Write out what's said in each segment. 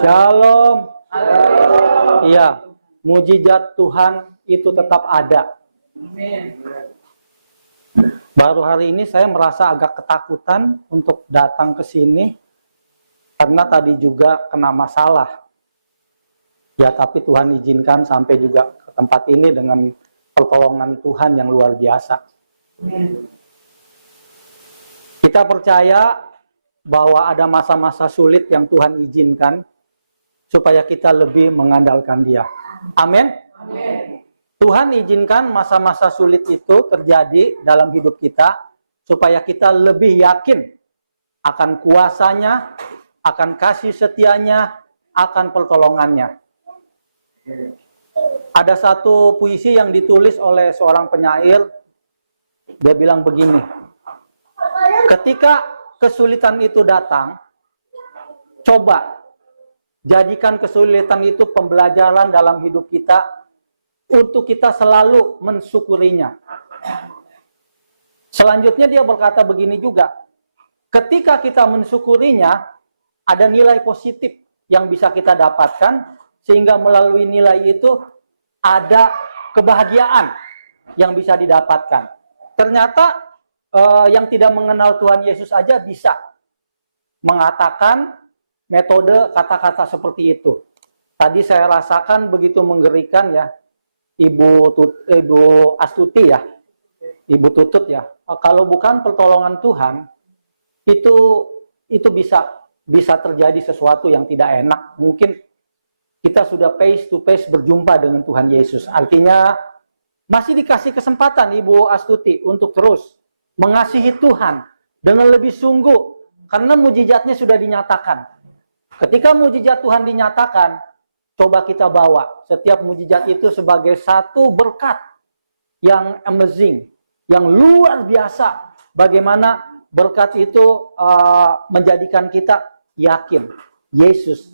Shalom. Iya, mujizat Tuhan itu tetap ada. Baru hari ini saya merasa agak ketakutan untuk datang ke sini karena tadi juga kena masalah. Ya, tapi Tuhan izinkan sampai juga ke tempat ini dengan pertolongan Tuhan yang luar biasa. Kita percaya bahwa ada masa-masa sulit yang Tuhan izinkan supaya kita lebih mengandalkan Dia. Amin. Tuhan izinkan masa-masa sulit itu terjadi dalam hidup kita supaya kita lebih yakin akan kuasanya, akan kasih setianya, akan pertolongannya. Ada satu puisi yang ditulis oleh seorang penyair. Dia bilang begini, ketika kesulitan itu datang, coba jadikan kesulitan itu pembelajaran dalam hidup kita untuk kita selalu mensyukurinya. Selanjutnya dia berkata begini juga, ketika kita mensyukurinya, ada nilai positif yang bisa kita dapatkan, sehingga melalui nilai itu ada kebahagiaan yang bisa didapatkan. Ternyata yang tidak mengenal Tuhan Yesus aja bisa mengatakan metode kata-kata seperti itu. Tadi saya rasakan begitu menggerikan ya, Ibu Astuti ya, Ibu Tutut ya. Kalau bukan pertolongan Tuhan, itu bisa terjadi sesuatu yang tidak enak. Mungkin kita sudah face to face berjumpa dengan Tuhan Yesus. Artinya masih dikasih kesempatan Ibu Astuti untuk terus mengasihi Tuhan dengan lebih sungguh, karena mujizatnya sudah dinyatakan. Ketika mujizat Tuhan dinyatakan, coba kita bawa setiap mujizat itu sebagai satu berkat yang amazing, yang luar biasa. Bagaimana berkat itu menjadikan kita yakin Yesus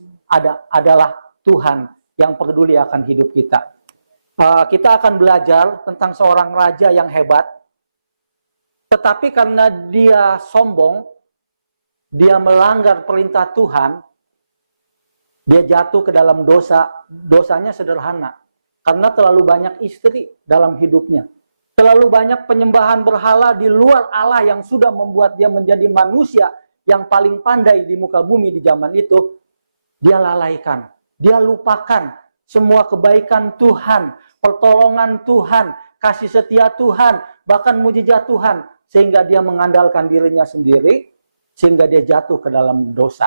adalah Tuhan yang peduli akan hidup kita. Kita akan belajar tentang seorang raja yang hebat, tetapi karena dia sombong, dia melanggar perintah Tuhan, dia jatuh ke dalam dosa. Dosanya sederhana, karena terlalu banyak istri dalam hidupnya. Terlalu banyak penyembahan berhala di luar Allah yang sudah membuat dia menjadi manusia yang paling pandai di muka bumi di zaman itu. Dia lalaikan, dia lupakan semua kebaikan Tuhan, pertolongan Tuhan, kasih setia Tuhan, bahkan mujizat Tuhan. Sehingga dia mengandalkan dirinya sendiri, sehingga dia jatuh ke dalam dosa.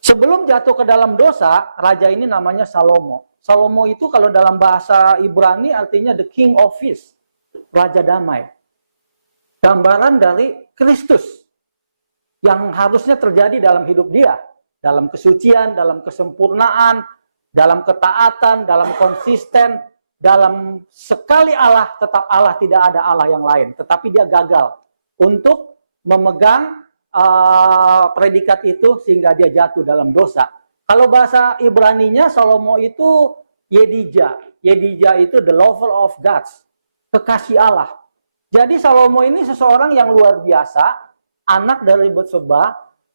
Sebelum jatuh ke dalam dosa, raja ini namanya Salomo. Salomo itu kalau dalam bahasa Ibrani artinya the king of peace, raja damai. Gambaran dari Kristus yang harusnya terjadi dalam hidup dia. Dalam kesucian, dalam kesempurnaan, dalam ketaatan, dalam konsisten, dalam sekali Allah, tetap Allah, tidak ada Allah yang lain. Tetapi dia gagal untuk memegang predikat itu sehingga dia jatuh dalam dosa. Kalau bahasa Ibraninya, Salomo itu Yedija. Yedija itu the lover of God, kekasih Allah. Jadi Salomo ini seseorang yang luar biasa, anak dari Batseba,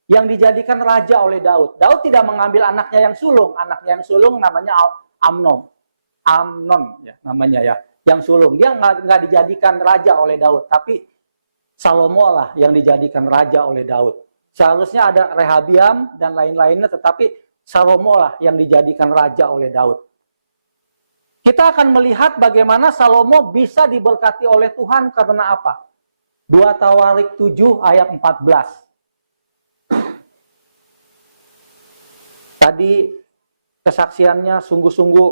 yang dijadikan raja oleh Daud. Daud tidak mengambil anaknya yang sulung. Anaknya yang sulung namanya Amnon ya, namanya ya, yang sulung. Dia nggak dijadikan raja oleh Daud, tapi Salomo lah yang dijadikan raja oleh Daud. Seharusnya ada Rehabiam dan lain-lainnya, tetapi Salomo lah yang dijadikan raja oleh Daud. Kita akan melihat bagaimana Salomo bisa diberkati oleh Tuhan karena apa? 2 Tawarik 7 ayat 14. Tadi kesaksiannya sungguh-sungguh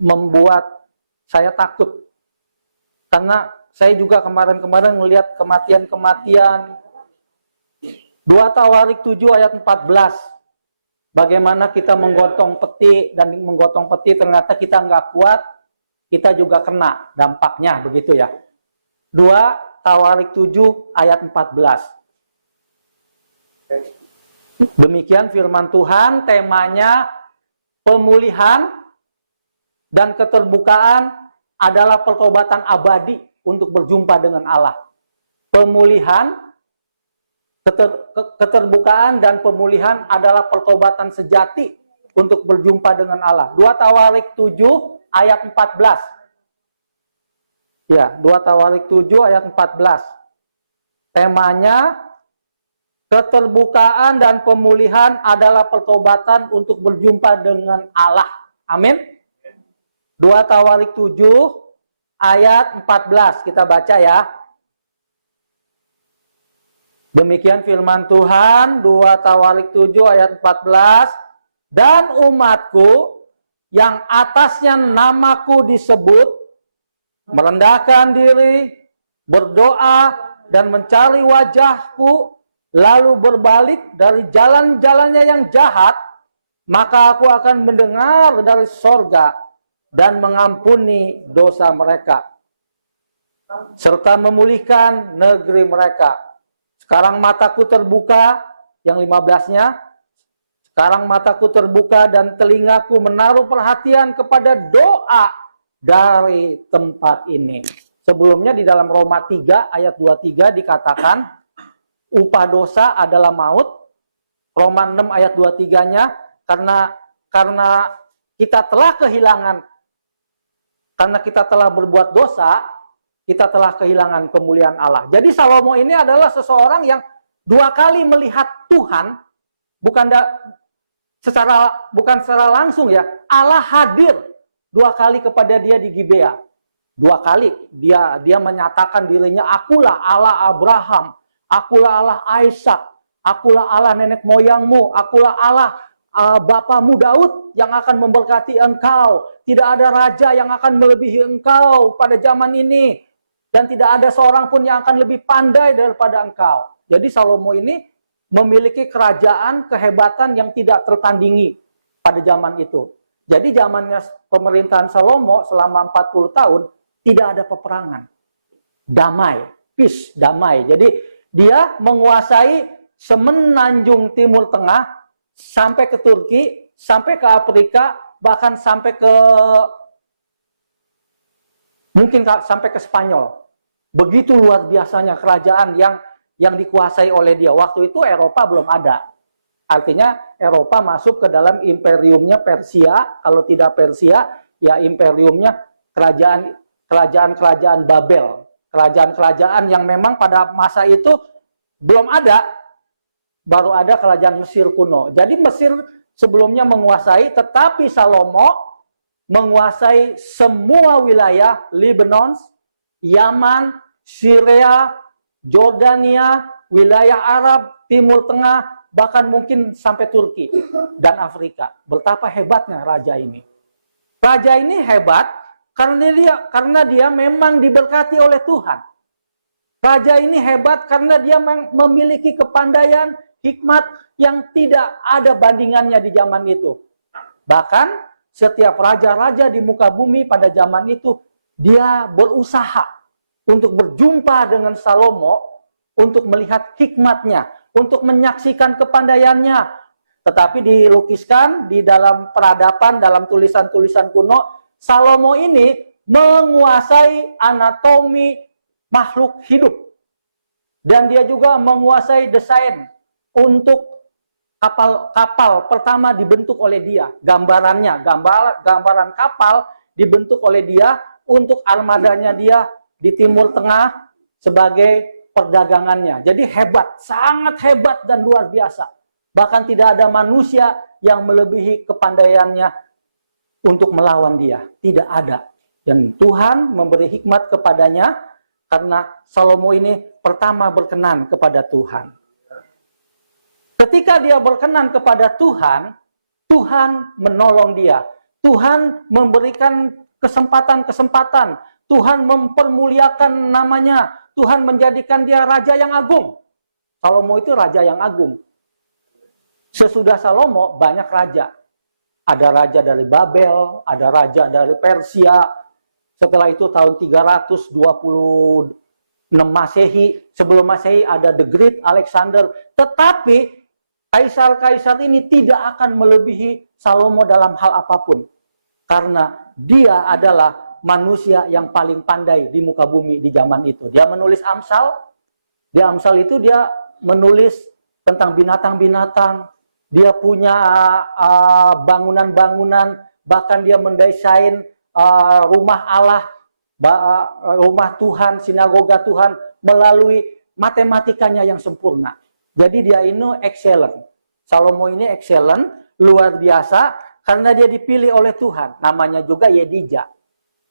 membuat saya takut. Karena saya juga kemarin-kemarin melihat kematian-kematian. 2 Tawarik 7 ayat 14. Bagaimana kita menggotong peti, dan menggotong peti ternyata kita nggak kuat, kita juga kena dampaknya, begitu ya. 2 Tawarik 7 ayat 14. Demikian firman Tuhan, temanya pemulihan dan keterbukaan adalah pertobatan abadi untuk berjumpa dengan Allah. Pemulihan, keterbukaan dan pemulihan adalah pertobatan sejati untuk berjumpa dengan Allah. 2 Tawarik 7 ayat 14. Ya, 2 Tawarik 7 ayat 14. Temanya keterbukaan dan pemulihan adalah pertobatan untuk berjumpa dengan Allah. Amin. 2 Tawarik 7 ayat 14. Kita baca ya. Demikian firman Tuhan, 2 Tawarik 7 ayat 14. Dan umatku yang atasnya namaku disebut, merendahkan diri, berdoa, dan mencari wajahku, lalu berbalik dari jalan-jalannya yang jahat, maka aku akan mendengar dari sorga dan mengampuni dosa mereka, serta memulihkan negeri mereka. Sekarang mataku terbuka, yang 15-nya, sekarang mataku terbuka dan telingaku menaruh perhatian kepada doa dari tempat ini. Sebelumnya di dalam Roma 3 ayat 23 dikatakan, upah dosa adalah maut. Roma 6 ayat 23-nya, karena kita telah kehilangan, karena kita telah berbuat dosa, kita telah kehilangan kemuliaan Allah. Jadi Salomo ini adalah seseorang yang 2 kali melihat Tuhan, bukan secara langsung ya. Allah hadir 2 kali kepada dia di Gibea. 2 kali dia menyatakan dirinya, akulah Allah Abraham, akulah Allah Ishak, akulah Allah nenek moyangmu, akulah Allah bapamu Daud yang akan memberkati engkau. Tidak ada raja yang akan melebihi engkau pada zaman ini. Dan tidak ada seorang pun yang akan lebih pandai daripada engkau. Jadi Salomo ini memiliki kerajaan, kehebatan yang tidak tertandingi pada zaman itu. Jadi zamannya pemerintahan Salomo selama 40 tahun, tidak ada peperangan. Damai, peace, damai. Jadi dia menguasai semenanjung Timur Tengah, sampai ke Turki, sampai ke Afrika, bahkan sampai ke mungkin sampai ke Spanyol. Begitu luar biasanya kerajaan yang dikuasai oleh dia. Waktu itu Eropa belum ada. Artinya Eropa masuk ke dalam imperiumnya Persia. Kalau tidak Persia, ya imperiumnya kerajaan-kerajaan Babel. Kerajaan-kerajaan yang memang pada masa itu belum ada. Baru ada kerajaan Mesir kuno. Jadi Mesir sebelumnya menguasai, tetapi Salomo menguasai semua wilayah Lebanon, Yaman, Syria, Jordania, wilayah Arab, Timur Tengah, bahkan mungkin sampai Turki dan Afrika. Betapa hebatnya raja ini. Raja ini hebat karena dia memang diberkati oleh Tuhan. Raja ini hebat karena dia memiliki kepandaian, hikmat yang tidak ada bandingannya di zaman itu. Bahkan setiap raja-raja di muka bumi pada zaman itu, dia berusaha untuk berjumpa dengan Salomo, untuk melihat hikmatnya, untuk menyaksikan kepandaiannya. Tetapi dilukiskan di dalam peradaban, dalam tulisan-tulisan kuno, Salomo ini menguasai anatomi makhluk hidup. Dan dia juga menguasai desain untuk kapal pertama dibentuk oleh dia. Gambaran kapal dibentuk oleh dia untuk armadanya dia di Timur Tengah sebagai perdagangannya. Jadi hebat, sangat hebat dan luar biasa. Bahkan tidak ada manusia yang melebihi kepandaiannya untuk melawan dia. Tidak ada. Dan Tuhan memberi hikmat kepadanya karena Salomo ini pertama berkenan kepada Tuhan. Ketika dia berkenan kepada Tuhan, Tuhan menolong dia. Tuhan memberikan kesempatan-kesempatan. Tuhan mempermuliakan namanya. Tuhan menjadikan dia raja yang agung. Salomo itu raja yang agung. Sesudah Salomo banyak raja. Ada raja dari Babel, ada raja dari Persia. Setelah itu tahun 326 Masehi, sebelum Masehi ada The Great Alexander. Tetapi kaisar-kaisar ini tidak akan melebihi Salomo dalam hal apapun. Karena dia adalah manusia yang paling pandai di muka bumi di zaman itu. Dia menulis Amsal. Di Amsal itu dia menulis tentang binatang-binatang, dia punya bangunan-bangunan, bahkan dia mendesain rumah Allah, rumah Tuhan, sinagoga Tuhan melalui matematikanya yang sempurna. Jadi dia ini excellent. Salomo ini excellent, luar biasa, karena dia dipilih oleh Tuhan. Namanya juga Yedija.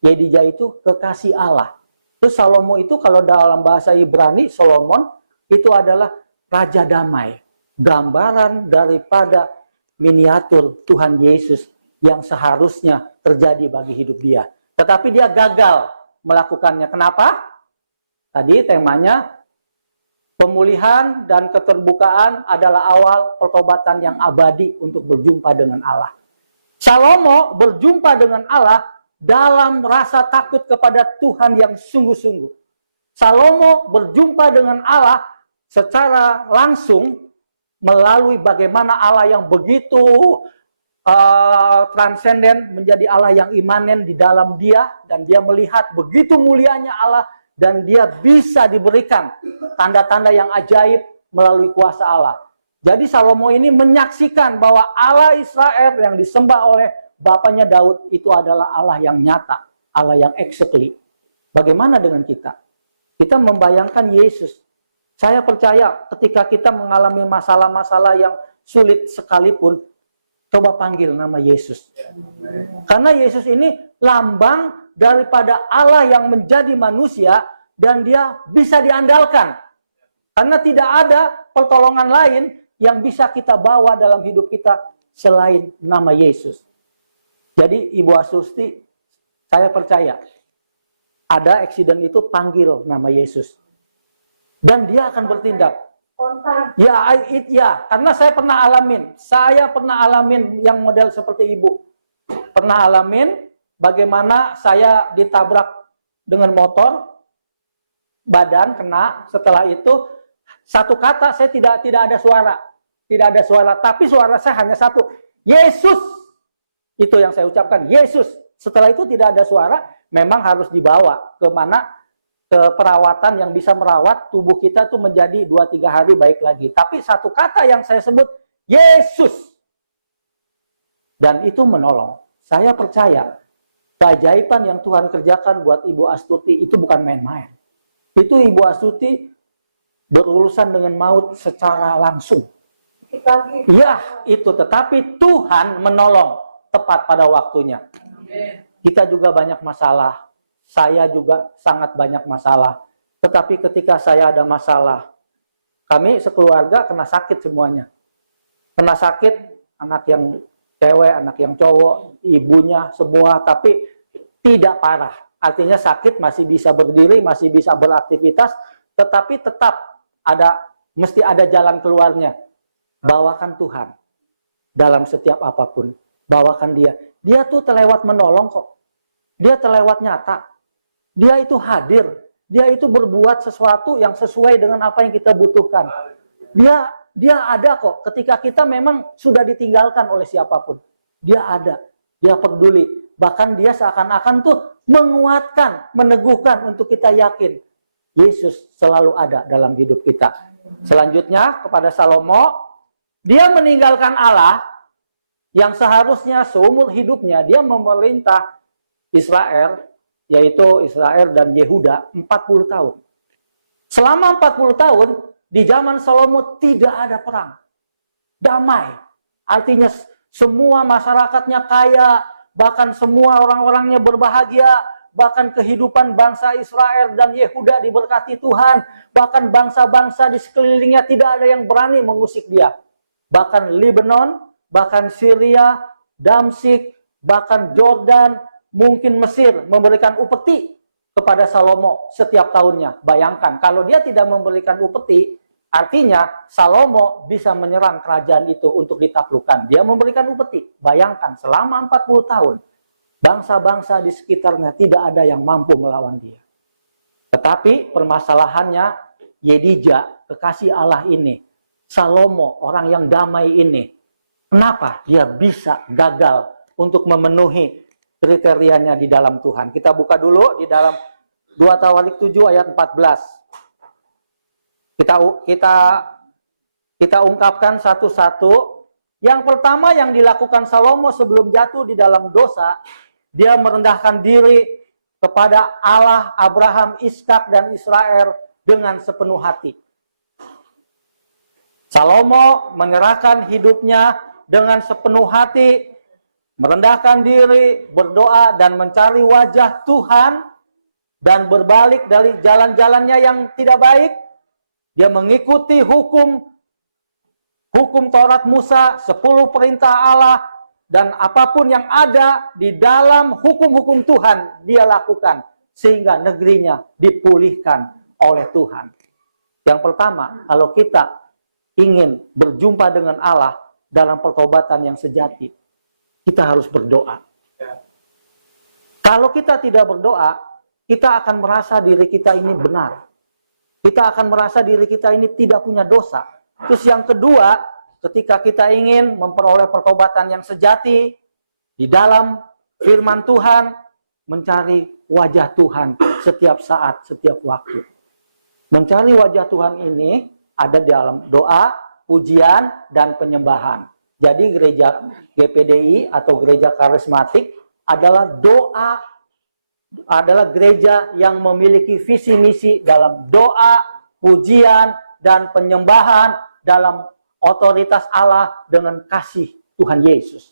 Yedija itu kekasih Allah. Terus Salomo itu kalau dalam bahasa Ibrani, Solomon itu adalah raja damai. Gambaran daripada miniatur Tuhan Yesus yang seharusnya terjadi bagi hidup dia. Tetapi dia gagal melakukannya. Kenapa? Tadi temanya pemulihan dan keterbukaan adalah awal pertobatan yang abadi untuk berjumpa dengan Allah. Salomo berjumpa dengan Allah dalam rasa takut kepada Tuhan yang sungguh-sungguh. Salomo berjumpa dengan Allah secara langsung melalui bagaimana Allah yang begitu transenden menjadi Allah yang imanen di dalam dia, dan dia melihat begitu mulianya Allah, dan dia bisa diberikan tanda-tanda yang ajaib melalui kuasa Allah. Jadi Salomo ini menyaksikan bahwa Allah Israel yang disembah oleh bapaknya Daud itu adalah Allah yang nyata, Allah yang exactly. Bagaimana dengan kita? Kita membayangkan Yesus. Saya percaya ketika kita mengalami masalah-masalah yang sulit sekalipun, coba panggil nama Yesus. Karena Yesus ini lambang daripada Allah yang menjadi manusia dan dia bisa diandalkan. Karena tidak ada pertolongan lain yang bisa kita bawa dalam hidup kita selain nama Yesus. Jadi Ibu Asusti, saya percaya ada accident itu panggil nama Yesus. Dan dia akan bertindak. Ya, karena saya pernah alamin yang model seperti ibu. Pernah alamin bagaimana saya ditabrak dengan motor, badan kena. Setelah itu satu kata saya tidak ada suara, tapi suara saya hanya satu, Yesus. Itu yang saya ucapkan, Yesus. Setelah itu tidak ada suara, memang harus dibawa ke mana? Ke perawatan yang bisa merawat tubuh kita tuh menjadi 2-3 hari baik lagi. Tapi satu kata yang saya sebut, Yesus. Dan itu menolong. Saya percaya, keajaiban yang Tuhan kerjakan buat Ibu Astuti itu bukan main-main. Itu Ibu Astuti berurusan dengan maut secara langsung. Ya, itu. Tetapi Tuhan menolong tepat pada waktunya. Kita juga banyak masalah. Saya juga sangat banyak masalah. Tetapi ketika saya ada masalah, kami sekeluarga kena sakit semuanya. Kena sakit, anak yang cewek, anak yang cowok, ibunya, semua. Tapi tidak parah. Artinya sakit, masih bisa berdiri, masih bisa beraktivitas. Tetapi tetap mesti ada jalan keluarnya. Bawakan Tuhan dalam setiap apapun. Bawakan dia. Dia tuh terlewat menolong kok. Dia terlewat nyata. Dia itu hadir, dia itu berbuat sesuatu yang sesuai dengan apa yang kita butuhkan. Dia ada kok ketika kita memang sudah ditinggalkan oleh siapapun. Dia ada, dia peduli. Bahkan dia seakan-akan tuh menguatkan, meneguhkan untuk kita yakin. Yesus selalu ada dalam hidup kita. Selanjutnya kepada Salomo, dia meninggalkan Allah yang seharusnya seumur hidupnya dia memerintah Israel, yaitu Israel dan Yehuda 40 tahun. Selama 40 tahun, di zaman Salomo tidak ada perang. Damai. Artinya semua masyarakatnya kaya, bahkan semua orang-orangnya berbahagia, bahkan kehidupan bangsa Israel dan Yehuda diberkati Tuhan, bahkan bangsa-bangsa di sekelilingnya tidak ada yang berani mengusik dia. Bahkan Lebanon, bahkan Syria, Damsyik, bahkan Jordan, mungkin Mesir memberikan upeti kepada Salomo setiap tahunnya. Bayangkan, kalau dia tidak memberikan upeti, artinya Salomo bisa menyerang kerajaan itu untuk ditaklukkan. Dia memberikan upeti. Bayangkan, selama 40 tahun, bangsa-bangsa di sekitarnya tidak ada yang mampu melawan dia. Tetapi permasalahannya, Yedija, kekasih Allah ini, Salomo, orang yang damai ini, kenapa dia bisa gagal untuk memenuhi kriterianya di dalam Tuhan? Kita buka dulu di dalam 2 Tawarik 7 ayat 14. Kita ungkapkan satu-satu Yang pertama yang dilakukan Salomo sebelum jatuh di dalam dosa, dia merendahkan diri kepada Allah Abraham, Ishak, dan Israel dengan sepenuh hati. Salomo menyerahkan hidupnya dengan sepenuh hati, merendahkan diri, berdoa, dan mencari wajah Tuhan, dan berbalik dari jalan-jalannya yang tidak baik. Dia mengikuti hukum Taurat Musa, 10 perintah Allah, dan apapun yang ada di dalam hukum-hukum Tuhan, dia lakukan, sehingga negerinya dipulihkan oleh Tuhan. Yang pertama, kalau kita ingin berjumpa dengan Allah dalam pertobatan yang sejati, kita harus berdoa. Kalau kita tidak berdoa, kita akan merasa diri kita ini benar. Kita akan merasa diri kita ini tidak punya dosa. Terus yang kedua, ketika kita ingin memperoleh pertobatan yang sejati di dalam firman Tuhan, mencari wajah Tuhan setiap saat, setiap waktu. Mencari wajah Tuhan ini ada dalam doa, pujian, dan penyembahan. Jadi gereja GPDI atau gereja karismatik adalah gereja yang memiliki visi misi dalam doa, pujian, dan penyembahan dalam otoritas Allah dengan kasih Tuhan Yesus.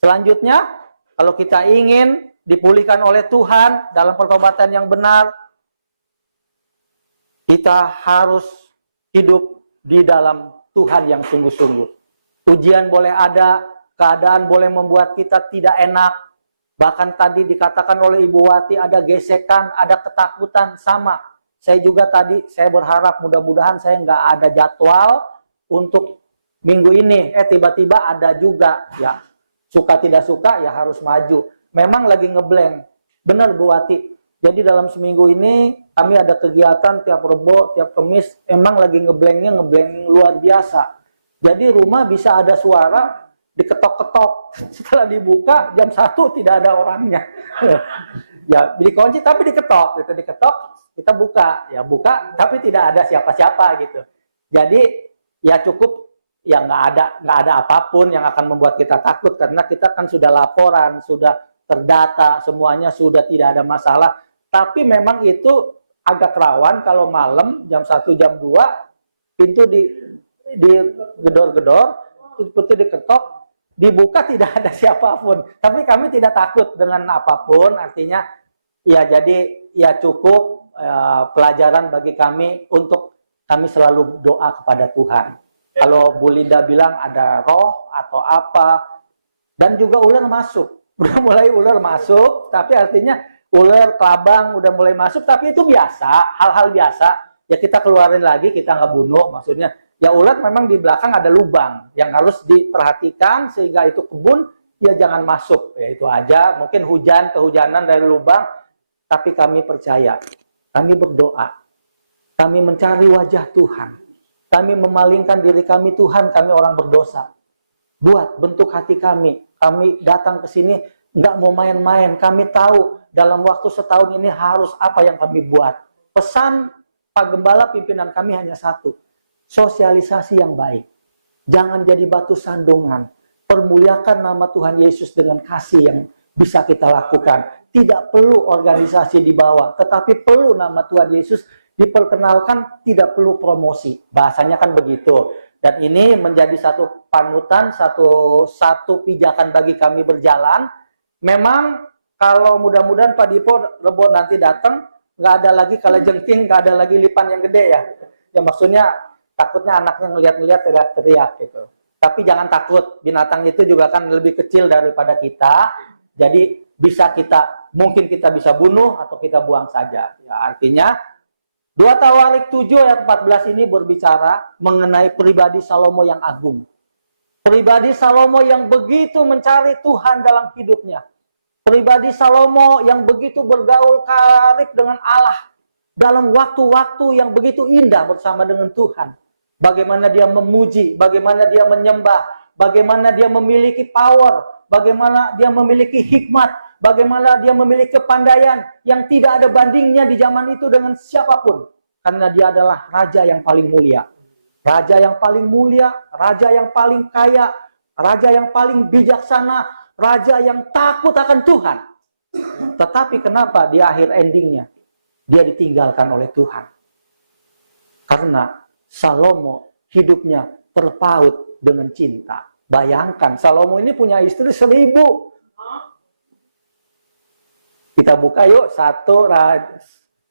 Selanjutnya, kalau kita ingin dipulihkan oleh Tuhan dalam pertobatan yang benar, kita harus hidup di dalam Tuhan yang sungguh-sungguh. Ujian boleh ada, keadaan boleh membuat kita tidak enak. Bahkan tadi dikatakan oleh Ibu Wati ada gesekan, ada ketakutan, sama. Saya juga tadi, saya berharap mudah-mudahan saya nggak ada jadwal untuk minggu ini. Tiba-tiba ada juga. Ya, suka tidak suka ya harus maju. Memang lagi ngeblank. Benar Bu Wati. Jadi dalam seminggu ini kami ada kegiatan tiap Rebo, tiap Kamis. Emang lagi ngeblank luar biasa. Jadi rumah bisa ada suara diketok-ketok, setelah dibuka jam 1 tidak ada orangnya. Ya dikunci tapi diketok, kita buka, ya buka tapi tidak ada siapa-siapa gitu. Jadi ya cukup, ya nggak ada apapun yang akan membuat kita takut, karena kita kan sudah laporan, sudah terdata, semuanya sudah tidak ada masalah. Tapi memang itu agak rawan kalau malam jam 1 jam 2 pintu digedor-gedor, pintu diketok, dibuka tidak ada siapapun. Tapi kami tidak takut dengan apapun, artinya ya jadi ya cukup pelajaran bagi kami untuk kami selalu doa kepada Tuhan. Kalau Bu Linda bilang ada roh atau apa, dan juga ular masuk. Udah mulai ular masuk, tapi artinya ular, kelabang udah mulai masuk, tapi itu biasa, hal-hal biasa. Ya kita keluarin lagi, kita nggak bunuh, maksudnya. Ya ulat memang di belakang ada lubang yang harus diperhatikan sehingga itu kebun ya jangan masuk. Ya itu aja, mungkin kehujanan dari lubang, tapi kami percaya, kami berdoa, kami mencari wajah Tuhan, kami memalingkan diri kami Tuhan, kami orang berdosa. Buat bentuk hati kami datang ke sini nggak mau main-main, kami tahu dalam waktu setahun ini harus apa yang kami buat. Pesan Pak Gembala pimpinan kami hanya satu, sosialisasi yang baik. Jangan jadi batu sandungan. Permuliakan nama Tuhan Yesus dengan kasih yang bisa kita lakukan. Tidak perlu organisasi di bawah, tetapi perlu nama Tuhan Yesus diperkenalkan, tidak perlu promosi. Bahasanya kan begitu. Dan ini menjadi satu panutan, satu pijakan bagi kami berjalan. Memang kalau mudah-mudahan Pak Dipo Rebo nanti datang, nggak ada lagi kalajengking, nggak ada lagi lipan yang gede ya. Ya maksudnya takutnya anaknya ngeliat-ngeliat teriak-teriak gitu. Tapi jangan takut, binatang itu juga kan lebih kecil daripada kita. Jadi mungkin kita bisa bunuh atau kita buang saja. Ya, artinya 2 Tawarik 7 ayat 14 ini berbicara mengenai pribadi Salomo yang agung. Pribadi Salomo yang begitu mencari Tuhan dalam hidupnya. Pribadi Salomo yang begitu bergaul karib dengan Allah dalam waktu-waktu yang begitu indah bersama dengan Tuhan. Bagaimana dia memuji, bagaimana dia menyembah, bagaimana dia memiliki power, bagaimana dia memiliki hikmat, bagaimana dia memiliki kepandaian yang tidak ada bandingnya di zaman itu dengan siapapun. Karena dia adalah raja yang paling mulia. Raja yang paling mulia, raja yang paling kaya, raja yang paling bijaksana, raja yang takut akan Tuhan. Tetapi kenapa di akhir endingnya dia ditinggalkan oleh Tuhan? Karena Salomo hidupnya terpaut dengan cinta. Bayangkan, Salomo ini punya istri 1000. Kita buka yuk 1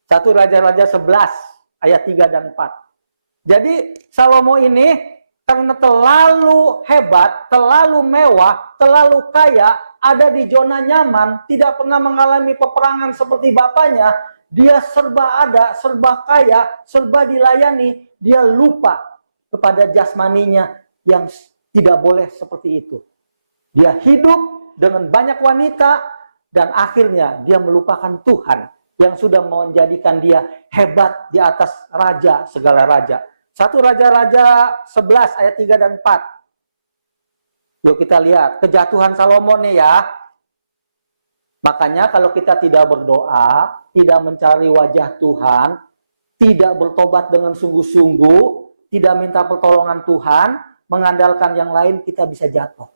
Raja-Raja 11 ayat 3 dan 4. Jadi Salomo ini karena terlalu hebat, terlalu mewah, terlalu kaya, ada di zona nyaman, tidak pernah mengalami peperangan seperti bapaknya, dia serba ada, serba kaya, serba dilayani, dia lupa kepada jasmaninya yang tidak boleh seperti itu. Dia hidup dengan banyak wanita dan akhirnya dia melupakan Tuhan yang sudah menjadikan dia hebat di atas raja segala raja. 1 Raja-Raja 11 ayat 3 dan 4. Yuk kita lihat kejatuhan Salomo nih ya. Makanya kalau kita tidak berdoa, tidak mencari wajah Tuhan, tidak bertobat dengan sungguh-sungguh, tidak minta pertolongan Tuhan, mengandalkan yang lain, kita bisa jatuh.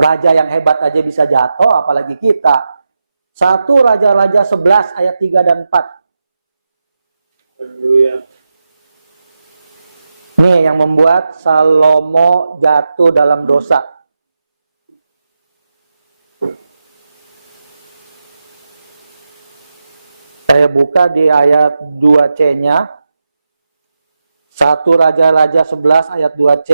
Raja yang hebat aja bisa jatuh, apalagi kita. 1 Raja-Raja 11 ayat 3 dan 4. Haleluya. Ini yang membuat Salomo jatuh dalam dosa. Saya buka di ayat 2C-nya. 1 Raja-Raja 11 ayat 2C.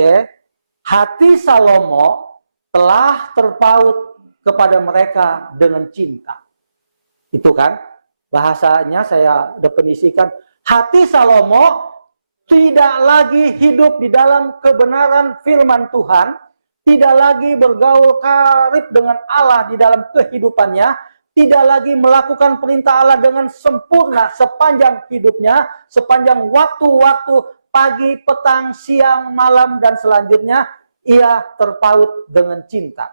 Hati Salomo telah terpaut kepada mereka dengan cinta. Itu kan bahasanya saya definisikan. Hati Salomo tidak lagi hidup di dalam kebenaran firman Tuhan. Tidak lagi bergaul karib dengan Allah di dalam kehidupannya. Tidak lagi melakukan perintah Allah dengan sempurna sepanjang hidupnya, sepanjang waktu-waktu pagi, petang, siang, malam, dan selanjutnya, ia terpaut dengan cinta.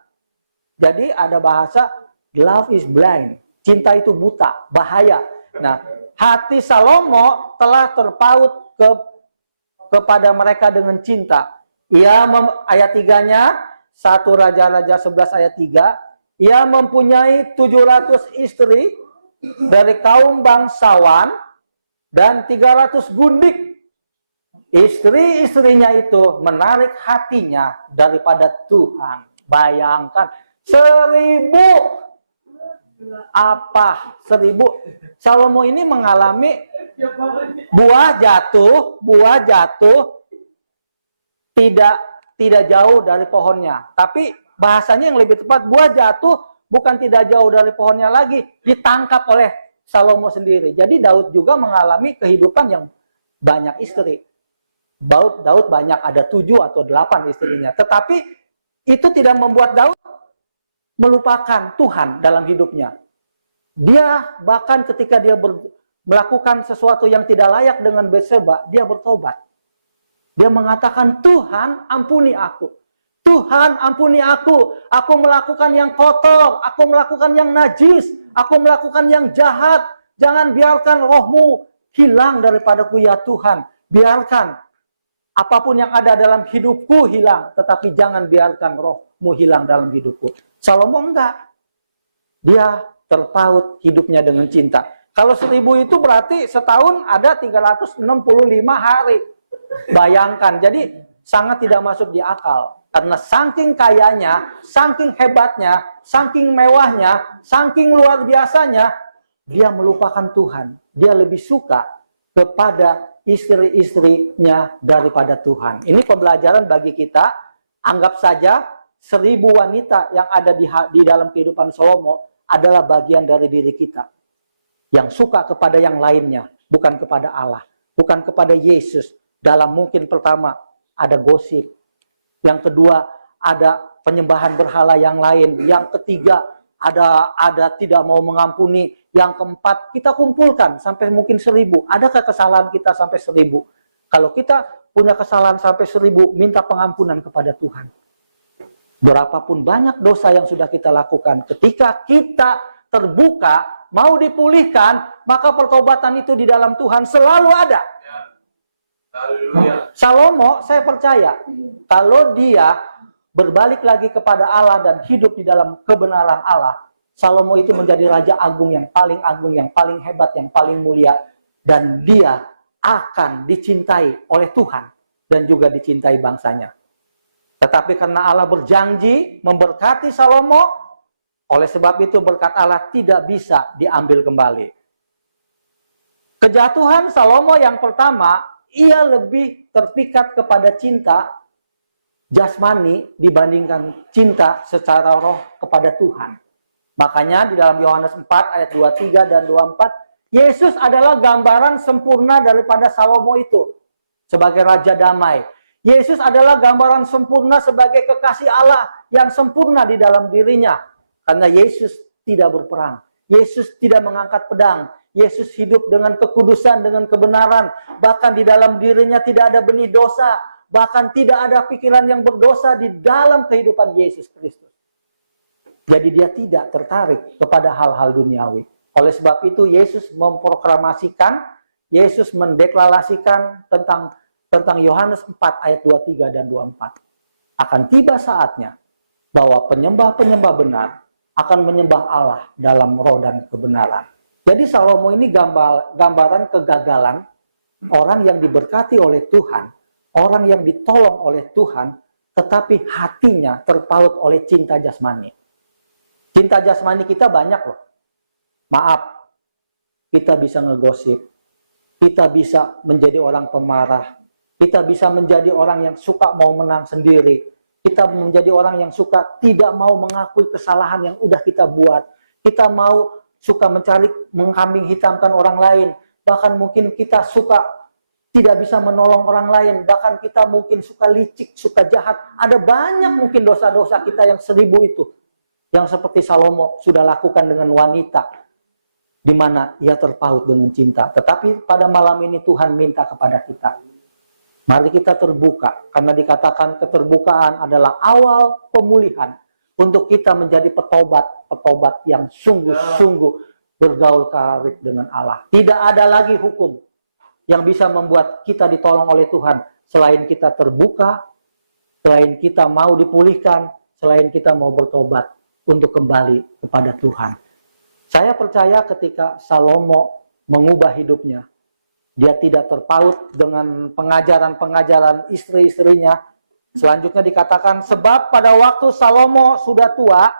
Jadi ada bahasa, love is blind. Cinta itu buta, bahaya. Nah, hati Salomo telah terpaut kepada mereka dengan cinta. Ayat 3-nya, 1 Raja-Raja 11 ayat 3, ia mempunyai 700 istri dari kaum bangsawan dan 300 gundik. Istri-istrinya itu menarik hatinya daripada Tuhan. Bayangkan, 1000. Apa? 1000. Salomo ini mengalami buah jatuh tidak jauh dari pohonnya. Tapi bahasanya yang lebih tepat, buah jatuh bukan tidak jauh dari pohonnya lagi, ditangkap oleh Salomo sendiri. Jadi Daud juga mengalami kehidupan yang banyak istri. Daud banyak, ada 7 atau 8 istrinya. Tetapi itu tidak membuat Daud melupakan Tuhan dalam hidupnya. Dia bahkan ketika dia melakukan sesuatu yang tidak layak dengan Batseba, dia bertobat. Dia mengatakan, Tuhan ampuni aku. Tuhan ampuni aku melakukan yang kotor, aku melakukan yang najis, aku melakukan yang jahat. Jangan biarkan rohmu hilang daripadaku ya Tuhan. Biarkan apapun yang ada dalam hidupku hilang, tetapi jangan biarkan rohmu hilang dalam hidupku. Salomo enggak. Dia terpaut hidupnya dengan cinta. Kalau 1000 itu berarti setahun ada 365 hari. Bayangkan, jadi sangat tidak masuk di akal. Karena saking kayanya, saking hebatnya, saking mewahnya, saking luar biasanya, dia melupakan Tuhan. Dia lebih suka kepada istri-istrinya daripada Tuhan. Ini pembelajaran bagi kita. Anggap saja 1000 wanita yang ada di dalam kehidupan Salomo adalah bagian dari diri kita. Yang suka kepada yang lainnya, bukan kepada Allah. Bukan kepada Yesus. Dalam mungkin pertama, ada gosip. Yang kedua, ada penyembahan berhala yang lain. Yang ketiga, ada tidak mau mengampuni. Yang keempat, kita kumpulkan sampai mungkin 1000. Adakah kesalahan kita sampai 1000? Kalau kita punya kesalahan sampai 1000, minta pengampunan kepada Tuhan. Berapapun banyak dosa yang sudah kita lakukan, ketika kita terbuka, mau dipulihkan, maka pertobatan itu di dalam Tuhan selalu ada. Haleluya. Salomo, saya percaya, kalau dia berbalik lagi kepada Allah dan hidup di dalam kebenaran Allah, Salomo itu menjadi raja agung, yang paling hebat, yang paling mulia, dan dia akan dicintai oleh Tuhan dan juga dicintai bangsanya. Tetapi karena Allah berjanji memberkati Salomo, oleh sebab itu berkat Allah tidak bisa diambil kembali. Kejatuhan Salomo yang pertama, ia lebih terpikat kepada cinta jasmani dibandingkan cinta secara roh kepada Tuhan. Makanya di dalam Yohanes 4 ayat 23 dan 24, Yesus adalah gambaran sempurna daripada Salomo itu sebagai raja damai. Yesus adalah gambaran sempurna sebagai kekasih Allah yang sempurna di dalam dirinya. Karena Yesus tidak berperang. Yesus tidak mengangkat pedang. Yesus hidup dengan kekudusan, dengan kebenaran. Bahkan di dalam dirinya tidak ada benih dosa. Bahkan tidak ada pikiran yang berdosa di dalam kehidupan Yesus Kristus. Jadi dia tidak tertarik kepada hal-hal duniawi. Oleh sebab itu Yesus memproklamasikan, Yesus mendeklarasikan tentang Yohanes 4 ayat 23 dan 24. Akan tiba saatnya bahwa penyembah-penyembah benar akan menyembah Allah dalam roh dan kebenaran. Jadi Salomo ini gambaran kegagalan orang yang diberkati oleh Tuhan, orang yang ditolong oleh Tuhan, tetapi hatinya terpaut oleh cinta jasmani. Cinta jasmani kita banyak loh. Maaf, kita bisa ngegosip, kita bisa menjadi orang pemarah, kita bisa menjadi orang yang suka mau menang sendiri, kita menjadi orang yang suka tidak mau mengakui kesalahan yang udah kita buat, kita mau suka mencari mengkambing hitamkan orang lain, bahkan mungkin kita suka tidak bisa menolong orang lain, bahkan kita mungkin suka licik, suka jahat. Ada banyak mungkin dosa-dosa kita yang 1000 itu, yang seperti Salomo sudah lakukan dengan wanita, di mana ia terpaut dengan cinta. Tetapi pada malam ini Tuhan minta kepada kita, mari kita terbuka, karena dikatakan keterbukaan adalah awal pemulihan untuk kita menjadi petobat yang sungguh-sungguh bergaul karib dengan Allah. Tidak ada lagi hukum yang bisa membuat kita ditolong oleh Tuhan selain kita terbuka, selain kita mau dipulihkan, selain kita mau bertobat untuk kembali kepada Tuhan. Saya percaya ketika Salomo mengubah hidupnya, dia tidak terpaut dengan pengajaran-pengajaran istri-istrinya. Selanjutnya dikatakan, sebab pada waktu Salomo sudah tua,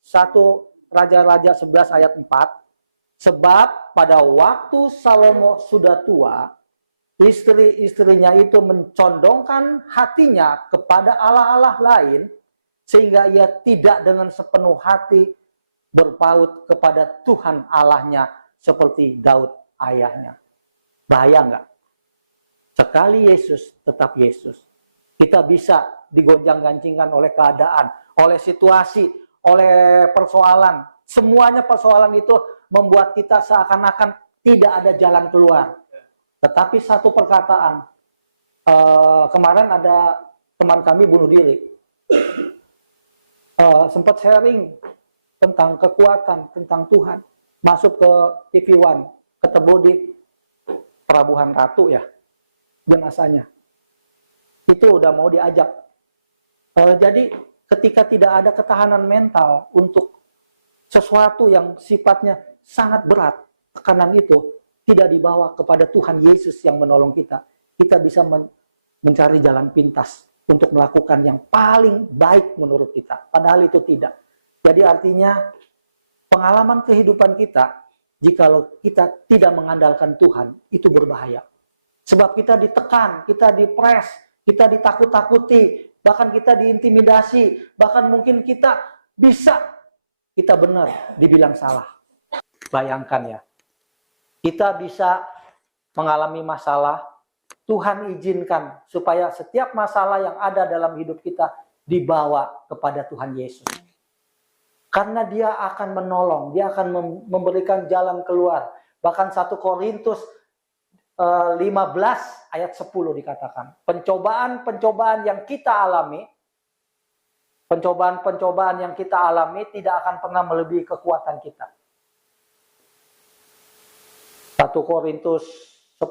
1 Raja-Raja 11 ayat 4, sebab pada waktu Salomo sudah tua, istri-istrinya itu mencondongkan hatinya kepada allah-allah lain, sehingga ia tidak dengan sepenuh hati berpaut kepada Tuhan Allahnya seperti Daud ayahnya. Bahaya enggak? Sekali Yesus, tetap Yesus. Kita bisa digonjang-gancingkan oleh keadaan, oleh situasi, oleh persoalan. Semuanya persoalan itu membuat kita seakan-akan tidak ada jalan keluar. Tetapi satu perkataan, kemarin ada teman kami bunuh diri. Sempat sharing tentang kekuatan, tentang Tuhan. Masuk ke TV One, ketemu di Pelabuhan Ratu ya, jenazahnya. Itu udah mau diajak. Jadi ketika tidak ada ketahanan mental untuk sesuatu yang sifatnya sangat berat, tekanan itu tidak dibawa kepada Tuhan Yesus yang menolong kita. Kita bisa mencari jalan pintas untuk melakukan yang paling baik menurut kita. Padahal itu tidak. Jadi artinya pengalaman kehidupan kita, jikalau kita tidak mengandalkan Tuhan, itu berbahaya. Sebab kita ditekan, kita dipres, kita ditakut-takuti, bahkan kita diintimidasi, bahkan mungkin kita benar dibilang salah. Bayangkan ya, kita bisa mengalami masalah, Tuhan izinkan supaya setiap masalah yang ada dalam hidup kita dibawa kepada Tuhan Yesus. Karena dia akan menolong, dia akan memberikan jalan keluar. Bahkan 1 Korintus 15 ayat 10 dikatakan, pencobaan-pencobaan yang kita alami, pencobaan-pencobaan yang kita alami tidak akan pernah melebihi kekuatan kita. 1 Korintus 10,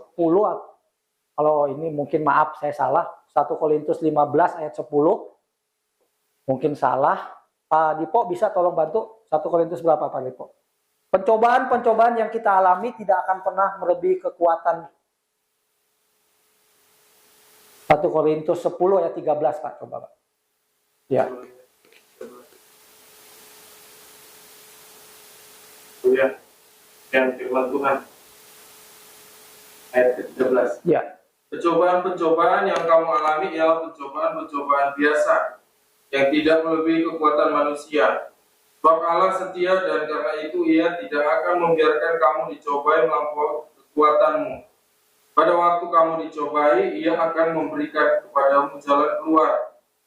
kalau ini mungkin maaf saya salah, 1 Korintus 15 ayat 10, Mungkin salah. Pak Dipo bisa tolong bantu 1 Korintus berapa Pak Dipo? Pencobaan-pencobaan yang kita alami tidak akan pernah melebihi kekuatan 1 Korintus 10 ayat 13 Pak, coba Pak. Ya. Ya, yang firman Tuhan ayat ke-13. Ya. Pencobaan-pencobaan yang kamu alami ialah pencobaan-pencobaan biasa yang tidak melebihi kekuatan manusia. Sebab Allah setia dan karena itu Ia tidak akan membiarkan kamu dicobai melampaui kekuatanmu. Pada waktu kamu dicobai, Ia akan memberikan kepadamu jalan keluar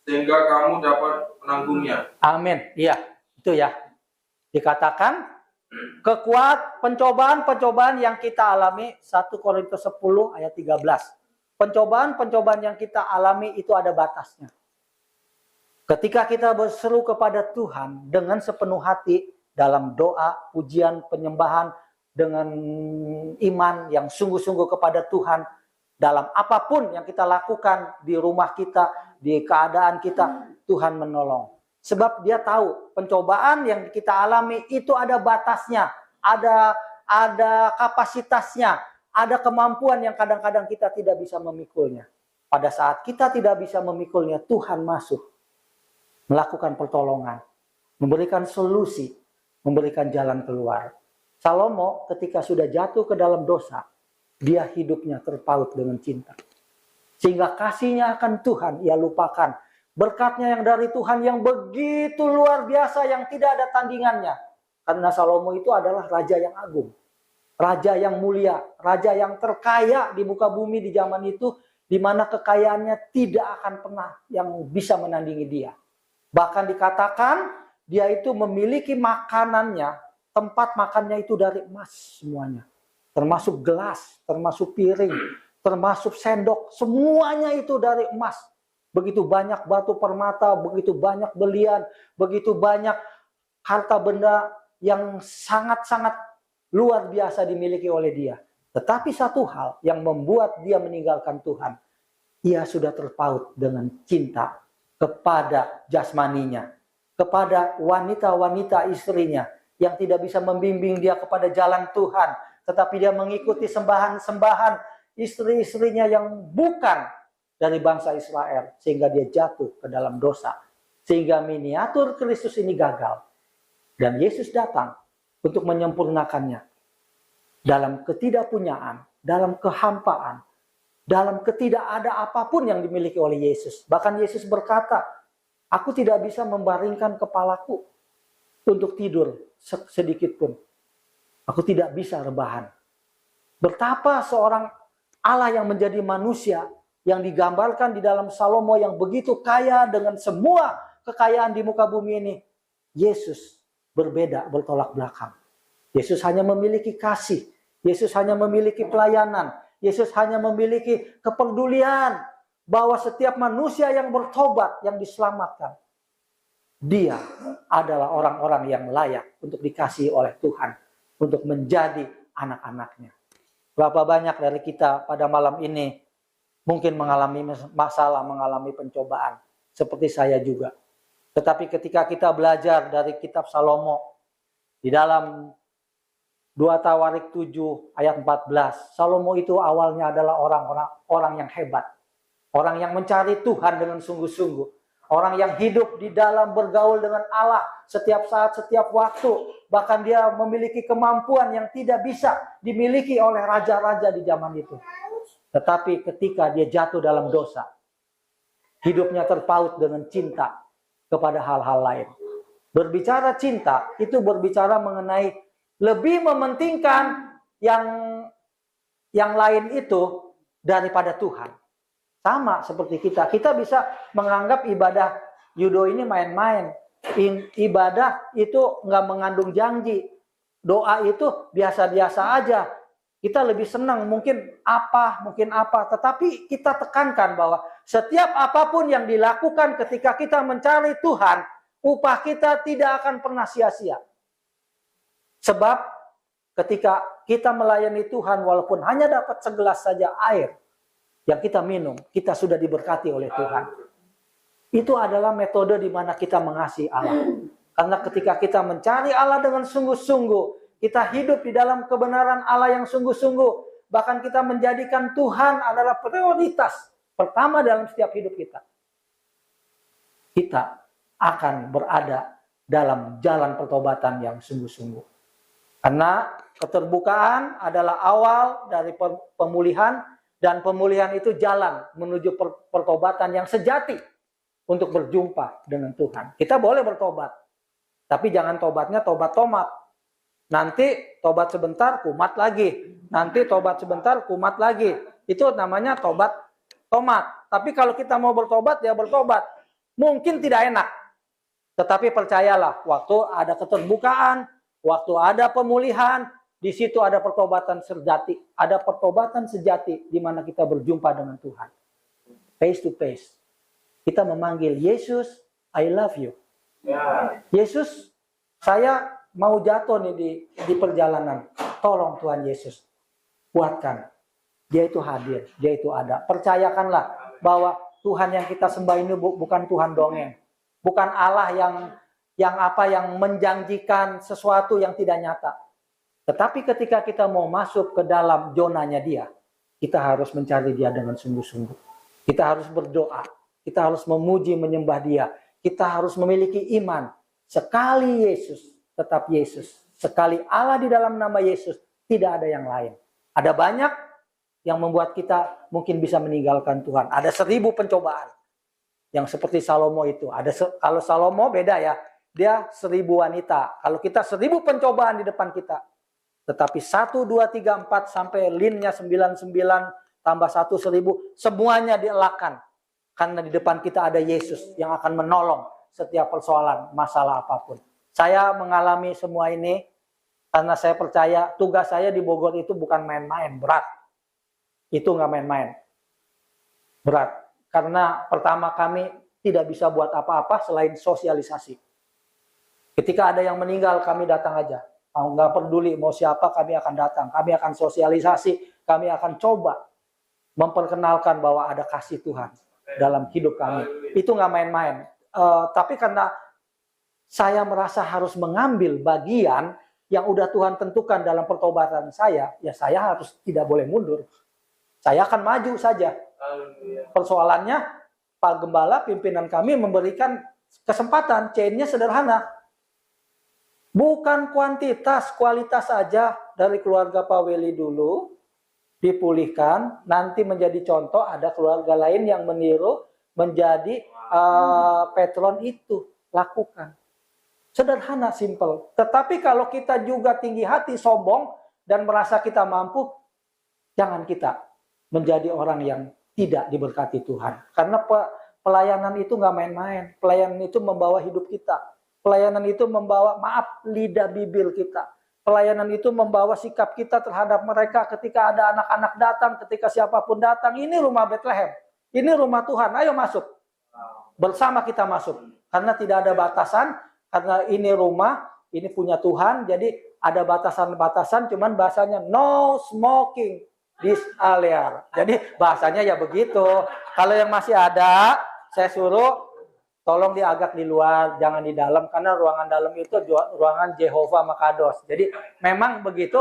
sehingga kamu dapat menanggungnya. Amin. Iya, itu ya. Dikatakan pencobaan-pencobaan yang kita alami 1 Korintus 10 ayat 13. Pencobaan-pencobaan yang kita alami itu ada batasnya. Ketika kita berseru kepada Tuhan dengan sepenuh hati dalam doa, pujian, penyembahan, dengan iman yang sungguh-sungguh kepada Tuhan, dalam apapun yang kita lakukan di rumah kita, di keadaan kita, Tuhan menolong. Sebab Dia tahu pencobaan yang kita alami itu ada batasnya, ada kapasitasnya, ada kemampuan yang kadang-kadang kita tidak bisa memikulnya. Pada saat kita tidak bisa memikulnya, Tuhan masuk, melakukan pertolongan, memberikan solusi, memberikan jalan keluar. Salomo ketika sudah jatuh ke dalam dosa, dia hidupnya terpaut dengan cinta. Sehingga kasihnya akan Tuhan ia lupakan. Berkatnya yang dari Tuhan yang begitu luar biasa yang tidak ada tandingannya. Karena Salomo itu adalah raja yang agung. Raja yang mulia, raja yang terkaya di muka bumi di zaman itu, di mana kekayaannya tidak akan pernah yang bisa menandingi dia. Bahkan dikatakan dia itu memiliki makanannya, tempat makannya itu dari emas semuanya. Termasuk gelas, termasuk piring, termasuk sendok, semuanya itu dari emas. Begitu banyak batu permata, begitu banyak belian, begitu banyak harta benda yang sangat-sangat luar biasa dimiliki oleh dia. Tetapi satu hal yang membuat dia meninggalkan Tuhan, ia sudah terpaut dengan cinta kepada jasmaninya, kepada wanita-wanita istrinya yang tidak bisa membimbing dia kepada jalan Tuhan, tetapi dia mengikuti sembahan-sembahan istri-istrinya yang bukan dari bangsa Israel, sehingga dia jatuh ke dalam dosa, sehingga miniatur Kristus ini gagal. Dan Yesus datang untuk menyempurnakannya dalam ketidakpunyaan, dalam kehampaan, dalam ketidakada apapun yang dimiliki oleh Yesus. Bahkan Yesus berkata, aku tidak bisa membaringkan kepalaku untuk tidur sedikit pun. Aku tidak bisa rebahan. Betapa seorang Allah yang menjadi manusia, yang digambarkan di dalam Salomo yang begitu kaya dengan semua kekayaan di muka bumi ini. Yesus berbeda, bertolak belakang. Yesus hanya memiliki kasih. Yesus hanya memiliki pelayanan. Yesus hanya memiliki kepedulian bahwa setiap manusia yang bertobat, yang diselamatkan, dia adalah orang-orang yang layak untuk dikasihi oleh Tuhan, untuk menjadi anak-anaknya. Berapa banyak dari kita pada malam ini mungkin mengalami masalah, mengalami pencobaan, seperti saya juga. Tetapi ketika kita belajar dari kitab Salomo, di dalam 2 Tawarik 7 ayat 14, Salomo itu awalnya adalah orang yang hebat. Orang yang mencari Tuhan dengan sungguh-sungguh. Orang yang hidup di dalam bergaul dengan Allah setiap saat, setiap waktu. Bahkan dia memiliki kemampuan yang tidak bisa dimiliki oleh raja-raja di zaman itu. Tetapi ketika dia jatuh dalam dosa, hidupnya terpaut dengan cinta kepada hal-hal lain. Berbicara cinta, itu berbicara mengenai lebih mementingkan yang lain itu daripada Tuhan. Sama seperti kita. Kita bisa menganggap ibadah Yudo ini main-main. Ibadah itu nggak mengandung janji. Doa itu biasa-biasa aja. Kita lebih senang mungkin apa. Tetapi kita tekankan bahwa setiap apapun yang dilakukan ketika kita mencari Tuhan, upah kita tidak akan pernah sia-sia. Sebab ketika kita melayani Tuhan, walaupun hanya dapat segelas saja air yang kita minum, kita sudah diberkati oleh Tuhan. Itu adalah metode di mana kita mengasihi Allah. Karena ketika kita mencari Allah dengan sungguh-sungguh, kita hidup di dalam kebenaran Allah yang sungguh-sungguh, bahkan kita menjadikan Tuhan adalah prioritas pertama dalam setiap hidup kita. Kita akan berada dalam jalan pertobatan yang sungguh-sungguh. Karena keterbukaan adalah awal dari pemulihan, dan pemulihan itu jalan menuju pertobatan yang sejati untuk berjumpa dengan Tuhan. Kita boleh bertobat, tapi jangan tobatnya tobat tomat. Nanti tobat sebentar, kumat lagi. Nanti tobat sebentar, kumat lagi. Itu namanya tobat tomat. Tapi kalau kita mau bertobat, ya bertobat. Mungkin tidak enak, tetapi percayalah, waktu ada keterbukaan, waktu ada pemulihan, di situ ada pertobatan sejati. Ada pertobatan sejati di mana kita berjumpa dengan Tuhan. Face to face. Kita memanggil Yesus, I love you. Yesus, saya mau jatuh nih di perjalanan. Tolong Tuhan Yesus, kuatkan. Dia itu hadir, dia itu ada. Percayakanlah bahwa Tuhan yang kita sembah ini bukan Tuhan dongeng. Bukan Allah yang menjanjikan sesuatu yang tidak nyata. Tetapi ketika kita mau masuk ke dalam zonanya dia, kita harus mencari dia dengan sungguh-sungguh. Kita harus berdoa. Kita harus memuji, menyembah dia. Kita harus memiliki iman. Sekali Yesus, tetap Yesus. Sekali Allah di dalam nama Yesus, tidak ada yang lain. Ada banyak yang membuat kita mungkin bisa meninggalkan Tuhan. Ada 1000 pencobaan. Yang seperti Salomo itu. Kalau Salomo beda ya. Dia 1000 wanita. Kalau kita 1000 pencobaan di depan kita. Tetapi 1, 2, 3, 4 sampai linnya 99 tambah 1, 1000. Semuanya dielakkan. Karena di depan kita ada Yesus yang akan menolong setiap persoalan, masalah apapun. Saya mengalami semua ini karena saya percaya tugas saya di Bogor itu bukan main-main, berat. Itu nggak main-main. Berat. Karena pertama kami tidak bisa buat apa-apa selain sosialisasi. Ketika ada yang meninggal, kami datang aja. Nggak peduli mau siapa, kami akan datang. Kami akan sosialisasi, kami akan coba memperkenalkan bahwa ada kasih Tuhan dalam hidup kami. Itu nggak main-main. Tapi karena saya merasa harus mengambil bagian yang udah Tuhan tentukan dalam pertobatan saya, ya saya harus tidak boleh mundur. Saya akan maju saja. Persoalannya, Pak Gembala, pimpinan kami memberikan kesempatan, chain-nya sederhana. Bukan kuantitas, kualitas saja dari keluarga Pak Weli dulu, dipulihkan, nanti menjadi contoh, ada keluarga lain yang meniru, menjadi patron itu, lakukan. Sederhana, simple. Tetapi kalau kita juga tinggi hati, sombong, dan merasa kita mampu, jangan kita menjadi orang yang tidak diberkati Tuhan. Karena pelayanan itu nggak main-main. Pelayanan itu membawa hidup kita. Pelayanan itu membawa, lidah bibir kita. Pelayanan itu membawa sikap kita terhadap mereka ketika ada anak-anak datang, ketika siapapun datang. Ini rumah Bethlehem. Ini rumah Tuhan. Ayo masuk. Bersama kita masuk. Karena tidak ada batasan. Karena ini rumah, ini punya Tuhan. Jadi ada batasan-batasan, cuman bahasanya no smoking this area. Jadi bahasanya ya begitu. Kalau yang masih ada, saya suruh tolong diagak di luar, jangan di dalam, karena ruangan dalam itu ruangan Jehovah Makados. Jadi memang begitu.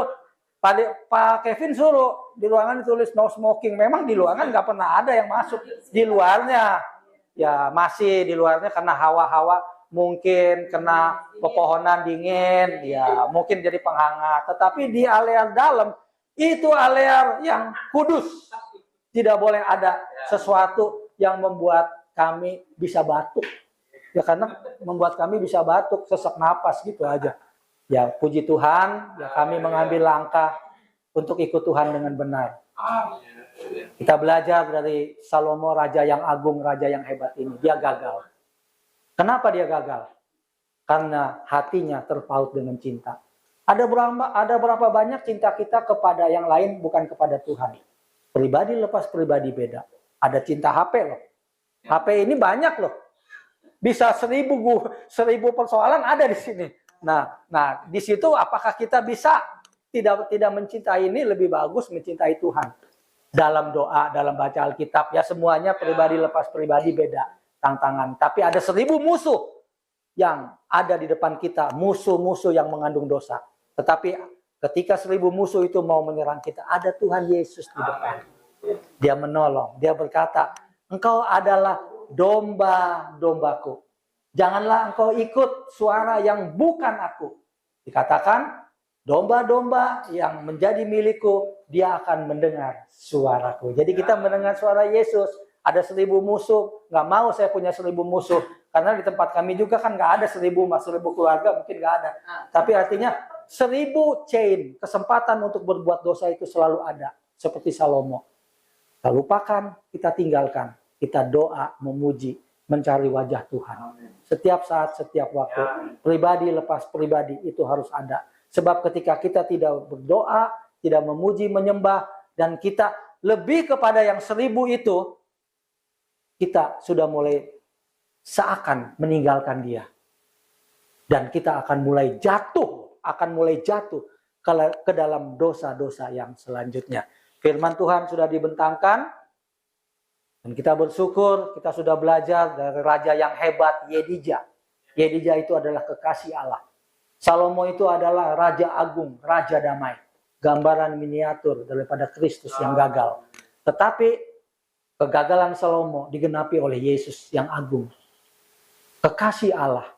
Pak Kevin suruh di ruangan ditulis no smoking. Memang di ruangan nggak pernah ada yang masuk. Di luarnya ya masih di luarnya karena hawa-hawa mungkin kena pepohonan dingin, ya mungkin jadi penghangat. Tetapi di area dalam itu area yang kudus. Tidak boleh ada sesuatu yang membuat kami bisa batuk. Ya karena membuat kami bisa batuk, sesak napas gitu aja. Ya puji Tuhan, ya kami mengambil langkah untuk ikut Tuhan dengan benar. Kita belajar dari Salomo, raja yang agung, raja yang hebat ini. Dia gagal. Kenapa dia gagal? Karena hatinya terpaut dengan cinta. Ada berapa banyak cinta kita kepada yang lain, bukan kepada Tuhan. Pribadi lepas pribadi beda. Ada cinta HP loh. HP ini banyak loh. Bisa 1000 persoalan ada di sini. Nah di situ apakah kita bisa tidak mencintai ini, lebih bagus mencintai Tuhan. Dalam doa, dalam baca Alkitab, ya semuanya pribadi lepas pribadi beda. tantangan. Tapi ada 1000 musuh yang ada di depan kita, musuh-musuh yang mengandung dosa. Tetapi ketika 1000 musuh itu mau menyerang kita, ada Tuhan Yesus di depan. Dia menolong, dia berkata, engkau adalah domba-dombaku. Janganlah engkau ikut suara yang bukan aku. Dikatakan, domba-domba yang menjadi milikku, dia akan mendengar suaraku. Jadi kita mendengar suara Yesus. Ada 1000 musuh, nggak mau saya punya 1000 musuh. Karena di tempat kami juga kan nggak ada 1000 keluarga, mungkin nggak ada. Tapi artinya 1000 chain, kesempatan untuk berbuat dosa itu selalu ada. Seperti Salomo. Kita lupakan, kita tinggalkan. Kita doa, memuji, mencari wajah Tuhan. Setiap saat, setiap waktu. Pribadi lepas pribadi itu harus ada. Sebab ketika kita tidak berdoa, tidak memuji, menyembah, dan kita lebih kepada yang 1000 itu, kita sudah mulai seakan meninggalkan dia. Dan kita akan mulai jatuh ke dalam dosa-dosa yang selanjutnya. Firman Tuhan sudah dibentangkan, dan kita bersyukur kita sudah belajar dari raja yang hebat, Yedija. Yedija itu adalah kekasih Allah. Salomo itu adalah raja agung, raja damai. Gambaran miniatur daripada Kristus yang gagal. Tetapi kegagalan Salomo digenapi oleh Yesus yang agung. Kekasih Allah,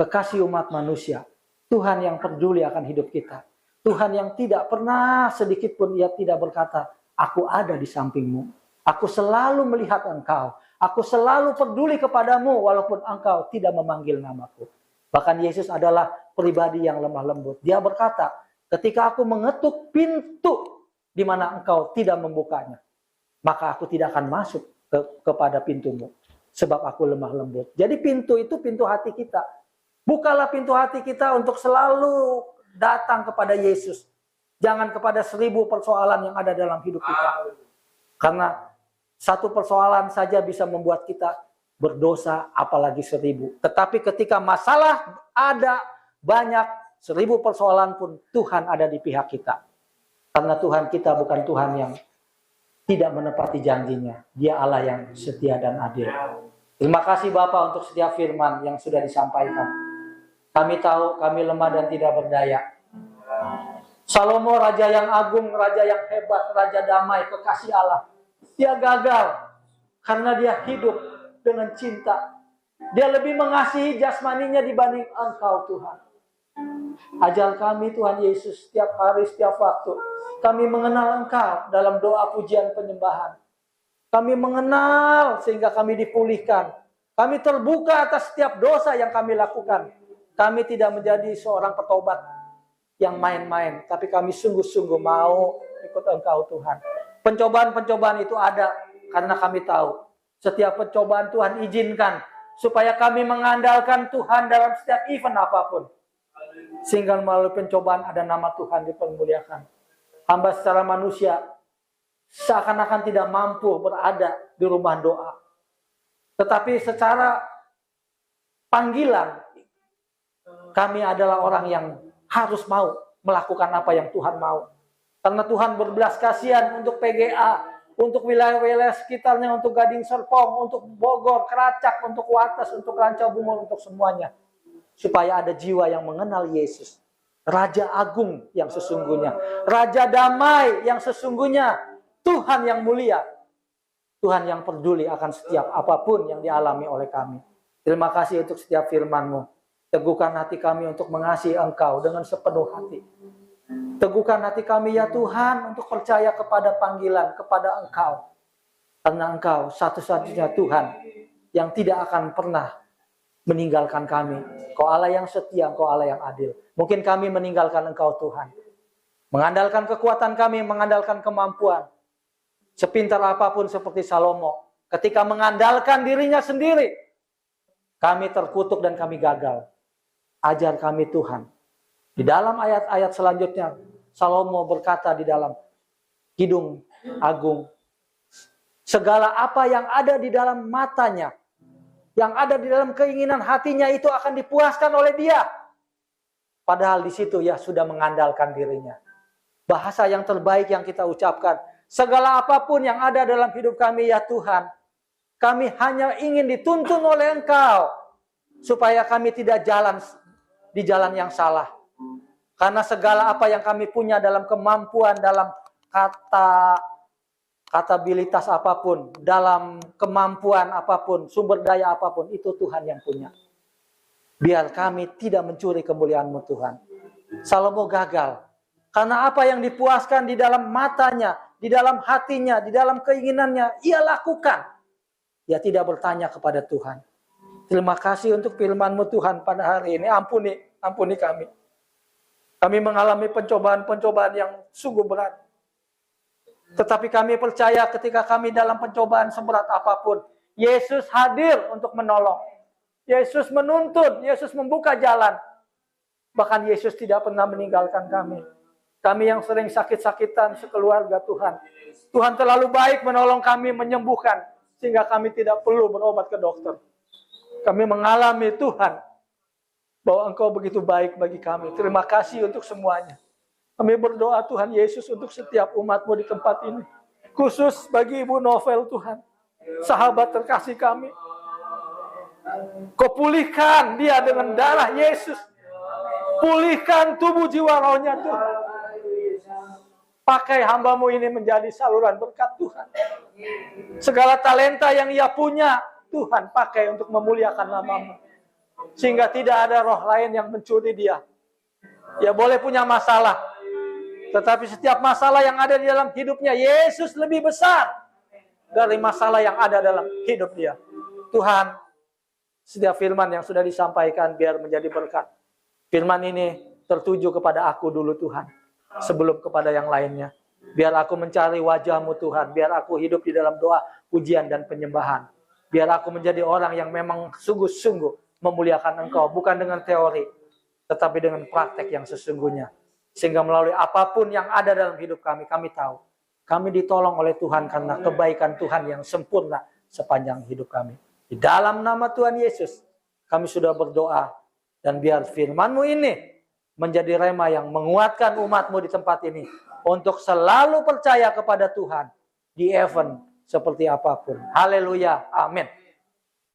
kekasih umat manusia. Tuhan yang peduli akan hidup kita. Tuhan yang tidak pernah sedikit pun ia tidak berkata, aku ada di sampingmu. Aku selalu melihat engkau. Aku selalu peduli kepadamu walaupun engkau tidak memanggil namaku. Bahkan Yesus adalah pribadi yang lemah lembut. Dia berkata, ketika aku mengetuk pintu di mana engkau tidak membukanya, maka aku tidak akan masuk kepada pintumu. Sebab aku lemah lembut. Jadi pintu itu pintu hati kita. Bukalah pintu hati kita untuk selalu datang kepada Yesus. Jangan kepada 1000 persoalan yang ada dalam hidup kita. Karena satu persoalan saja bisa membuat kita berdosa, apalagi 1000. Tetapi ketika masalah ada banyak, 1000 persoalan pun Tuhan ada di pihak kita. Karena Tuhan kita bukan Tuhan yang tidak menepati janjinya. Dia Allah yang setia dan adil. Terima kasih Bapak untuk setiap firman yang sudah disampaikan. Kami tahu kami lemah dan tidak berdaya. Salomo raja yang agung, raja yang hebat, raja damai, kekasih Allah. Dia gagal karena dia hidup dengan cinta. Dia lebih mengasihi jasmaninya dibanding engkau Tuhan. Ajar kami Tuhan Yesus setiap hari, setiap waktu. Kami mengenal engkau dalam doa pujian penyembahan. Kami mengenal sehingga kami dipulihkan. Kami terbuka atas setiap dosa yang kami lakukan. Kami tidak menjadi seorang petobat yang main-main. Tapi kami sungguh-sungguh mau ikut engkau Tuhan. Pencobaan-pencobaan itu ada karena kami tahu. Setiap pencobaan Tuhan izinkan. Supaya kami mengandalkan Tuhan dalam setiap event apapun. Sehingga melalui pencobaan ada nama Tuhan dipermuliakan. Hamba secara manusia seakan-akan tidak mampu berada di rumah doa. Tetapi secara panggilan, kami adalah orang yang harus mau melakukan apa yang Tuhan mau. Karena Tuhan berbelas kasihan untuk PGA, untuk wilayah-wilayah sekitarnya, untuk Gading Serpong, untuk Bogor, Keracak, untuk Wates, untuk Ranca Bungur, untuk semuanya. Supaya ada jiwa yang mengenal Yesus. Raja agung yang sesungguhnya. Raja damai yang sesungguhnya. Tuhan yang mulia. Tuhan yang peduli akan setiap apapun yang dialami oleh kami. Terima kasih untuk setiap firman-Mu. Teguhkan hati kami untuk mengasihi Engkau dengan sepenuh hati. Teguhkan hati kami ya Tuhan untuk percaya kepada panggilan, kepada Engkau. Karena Engkau satu-satunya Tuhan yang tidak akan pernah meninggalkan kami. Engkau Allah yang setia, Engkau Allah yang adil. Mungkin kami meninggalkan Engkau Tuhan. Mengandalkan kekuatan kami, mengandalkan kemampuan. Sepintar apapun seperti Salomo. Ketika mengandalkan dirinya sendiri, kami terkutuk dan kami gagal. Ajar kami Tuhan. Di dalam ayat-ayat selanjutnya, Salomo berkata di dalam Kidung Agung, segala apa yang ada di dalam matanya, yang ada di dalam keinginan hatinya itu akan dipuaskan oleh dia. Padahal di situ ya sudah mengandalkan dirinya. Bahasa yang terbaik yang kita ucapkan, segala apapun yang ada dalam hidup kami ya Tuhan, Kami hanya ingin dituntun oleh Engkau supaya kami tidak jalan di jalan yang salah. Karena segala apa yang kami punya dalam kemampuan, dalam kapabilitas apapun, dalam kemampuan apapun, sumber daya apapun, itu Tuhan yang punya. Biar kami tidak mencuri kemuliaan-Mu Tuhan. Salomo gagal. Karena apa yang dipuaskan di dalam matanya, di dalam hatinya, di dalam keinginannya, ia lakukan. Ia tidak bertanya kepada Tuhan. Terima kasih untuk firman-Mu Tuhan pada hari ini. Ampuni kami. Kami mengalami pencobaan-pencobaan yang sungguh berat. Tetapi kami percaya ketika kami dalam pencobaan seberat apapun, Yesus hadir untuk menolong. Yesus menuntun, Yesus membuka jalan. Bahkan Yesus tidak pernah meninggalkan kami. Kami yang sering sakit-sakitan sekeluarga Tuhan. Tuhan terlalu baik menolong kami, menyembuhkan. Sehingga kami tidak perlu berobat ke dokter. Kami mengalami Tuhan, bahwa Engkau begitu baik bagi kami. Terima kasih untuk semuanya. Kami berdoa Tuhan Yesus untuk setiap umat-Mu di tempat ini. Khusus bagi Ibu Novel Tuhan. Sahabat terkasih kami. Kau pulihkan dia dengan darah Yesus. Pulihkan tubuh jiwa rohnya Tuhan. Pakai hamba-Mu ini menjadi saluran berkat Tuhan. Segala talenta yang ia punya, Tuhan pakai untuk memuliakan nama-Mu. Sehingga tidak ada roh lain yang mencuri dia. Dia boleh punya masalah. Tetapi setiap masalah yang ada di dalam hidupnya, Yesus lebih besar dari masalah yang ada dalam hidup dia. Tuhan, setiap firman yang sudah disampaikan biar menjadi berkat. Firman ini tertuju kepada aku dulu Tuhan, sebelum kepada yang lainnya. Biar aku mencari wajah-Mu Tuhan, biar aku hidup di dalam doa, pujian dan penyembahan. Biar aku menjadi orang yang memang sungguh-sungguh memuliakan Engkau, bukan dengan teori, tetapi dengan praktek yang sesungguhnya. Sehingga melalui apapun yang ada dalam hidup kami, kami tahu, kami ditolong oleh Tuhan karena kebaikan Tuhan yang sempurna sepanjang hidup kami. Di dalam nama Tuhan Yesus, kami sudah berdoa. Dan biar firman-Mu ini menjadi rema yang menguatkan umat-Mu di tempat ini. Untuk selalu percaya kepada Tuhan. Di event seperti apapun. Haleluya. Amin.